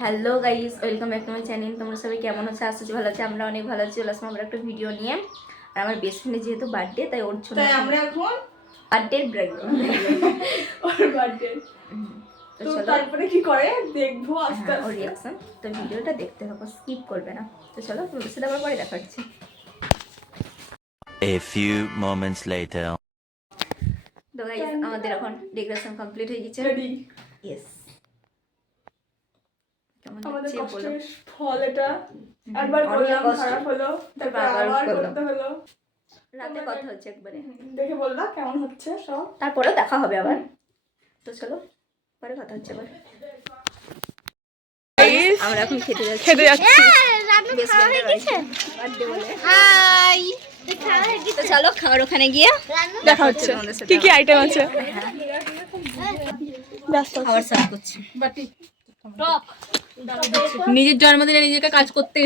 Hello guys, welcome back to my channel. তোমরা সবাই কেমন আছো? আশা করি ভালো আছে। আমরা অনেক ভালো আছি। চলে আসলাম আমরা একটা ভিডিও নিয়ে। আর আমার বেস্ট ফ্রেন্ডের যেহেতু বার্থডে, তাই ওর জন্য আমরা এখন বার্থডে ব্রেকগ্রাউন্ড ওর বার্থডে তো চলো তারপরে কি করে দেখবো আস্তে ওর আস্তে রিঅ্যাকশন। তো ভিডিওটা দেখতে থাকো, স্কিপ করবে না। তো চলো তোমাদের সাথে আবার পরে দেখা হচ্ছে। A few moments later. তো গাইস, আমাদের এখন ডেকোরেশন কমপ্লিট হয়ে গেছে। রেডি ইয়েস, কেমন আমাদের লাগছে বলো? কষ্টের ফল এটা একবার করলাম খারাপ হলো তারপর আবার করতে হলো। রাতে কথা হচ্ছে একবারে, দেখে বললা কেমন হচ্ছে সব, তারপরেও দেখা হবে আবার। তো চলো পরে কথা হচ্ছে আবার। আমরা এখন খেতে যাচ্ছি। হাই, তো চলো খাওয়ার ওখানে গিয়ে দেখা হচ্ছে কি কি আইটেম আছে। খাবার সার্ভ করছি। নিজের জন্মদিনে নিজেকে কাজ করতে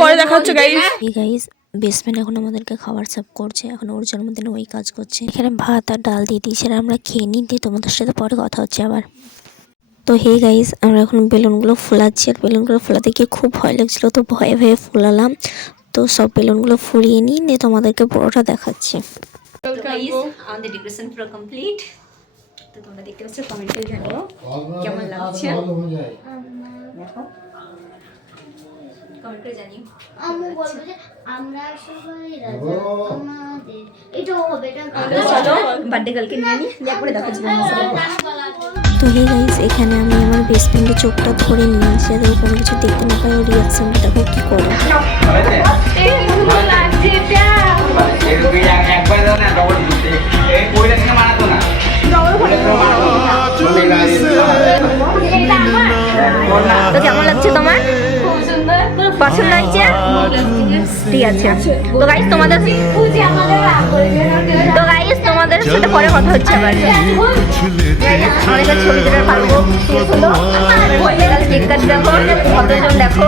পরে দেখা হচ্ছে গাইস। এই গাইস, বেসমেন্ট এখন আমাদেরকে খাবার সার্ভ করছে। এখন ওর জন্মদিনে ওই কাজ করছে। এখানে ভাত আর ডাল দিয়ে দিয়েছে, আর আমরা খেয়ে নিই, দিয়ে তোমাদের সাথে পরে কথা হচ্ছে আবার। তো হে গাইস, আমরা এখন বেলুনগুলো ফোলাচ্ছি। আর বেলুনগুলো ফোলাতে গিয়ে খুব ভয় লাগছিল, তো ভয়ে ভয়ে ফোলালাম। তো সব বেলুনগুলো ফুলিয়ে নিই, নিয়ে তোমাদেরকে পুরোটা দেখাচ্ছি। আমাদের ডেকোরেশন পুরো কমপ্লিট। তো তোমরা দেখতে পাচ্ছ, কমেন্টে জানিও কেমন লাগছে। দেখো কমেন্টে জানিও। আমি বলবো যে আমরা সবাই রাজা, আমাদের এটাও হবে, এটা চলো বার্থডে গার্লকে নিয়ে নিই, একবারে দেখা যাবে। তো হে গাইস, এখানে আমি আমার বেস্ট ফ্রেন্ডের চোখটা ধরে নিয়েছি, যাতে কোনো কিছু দেখতে না পাই। ওর রিয়াকশনটা দেখো কি করে। তো কেমন লাগছে তোমার? পছন্দ হয়েছে? ঠিক আছে। তো গাইস তোমাদের সাথে পরে কথা হচ্ছে আবার। আমাদের কাছে ছবি তোলার পারবো কেক কাট দেখো, কতজন দেখো।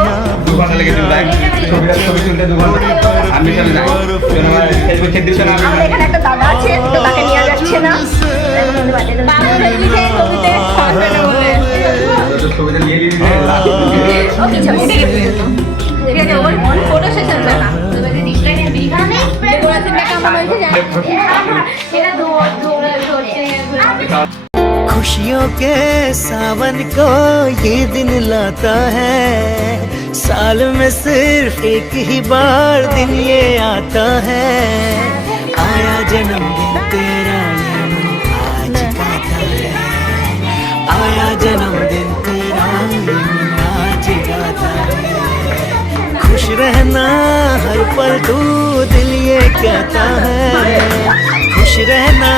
আমাদের এখানে একটা দাদা আছে, তো তাকে নিয়ে যাচ্ছে না। खुशियों के सावन को ये दिन लाता है, साल में सिर्फ एक ही बार दिन ये आता है। आया जन्मदिन तेरा ये मन आज गाता है, आया जन्मदिन तेरा ये मन आज गाता है। खुश रहना हर पल तू दिल ये कहता है, खुश रहना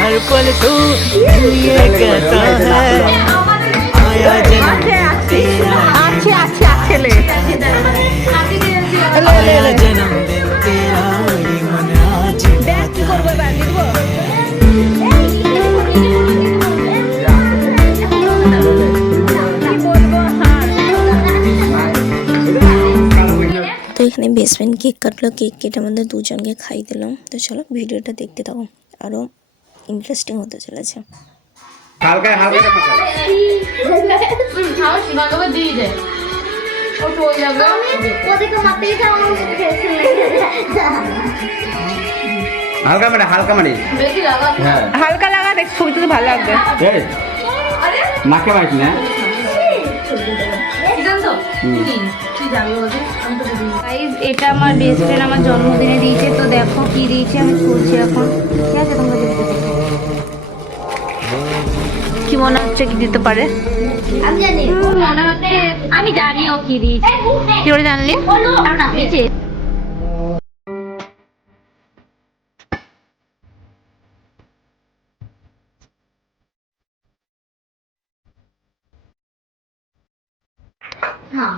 हर पल तू दिल ये कहता है। आया जन्मदिन तेरा आया जन्मदिन तेरा ये मन आज गाता है। তো এখানে বেস্ট ফ্রেন্ড কেক কাটলো, কেক কেটে আমাদের দুজনকে খাই দিলাম। তো চলো ভিডিওটা দেখতে থাকো, আরও ইন্টারেস্টিং হতে চলেছে। হালকা হালকা ওদেরকে মারতে গেছে, আমার হালকা মানে হালকা মানে হ্যাঁ হালকা লাগা দেখ, ছবিতে তো ভালো লাগবে। এই নাকে মাইক না গাইস, এটা আমার বেস্ট ফ্রেন্ড আমার জন্মদিনে দিয়েছে। তো দেখো কি দিয়েছে, আমি খুলছি এখন। ঠিক আছে, তোমরা দেখতে থাকো। কি মনে হচ্ছে কি দিতে পারে? আমি জানি, মনে হচ্ছে আমি জানি ও কি দিয়েছে। কি করে জানলি? কারণ আমি যে হ্যাঁ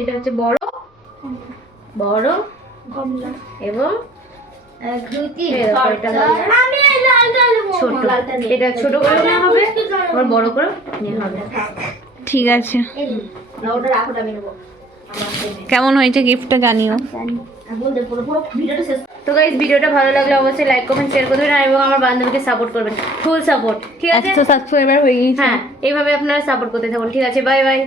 এটা হচ্ছে বড় বড় এবং ছোট। এটা ছোট করে নেওয়া হবে, আবার বড় করে নেওয়া হবে। ঠিক আছে, ওটা রাখো, আমি নেবো। কেমন হয়েছে গিফটটা জানিও। পুরো ভিডিওটা শেষ তো গাইস ভিডিওটা ভালো লাগলে অবশ্যই লাইক কমেন্ট শেয়ার করবেন এবং আমার বান্ধবীকে সাপোর্ট করবেন, ফুল সাপোর্ট, ঠিক আছে? 100 সাবস্ক্রাইবার হয়ে গেছে। হ্যাঁ, এইভাবে আপনারা সাপোর্ট করতে থাকুন, ঠিক আছে? Bye bye.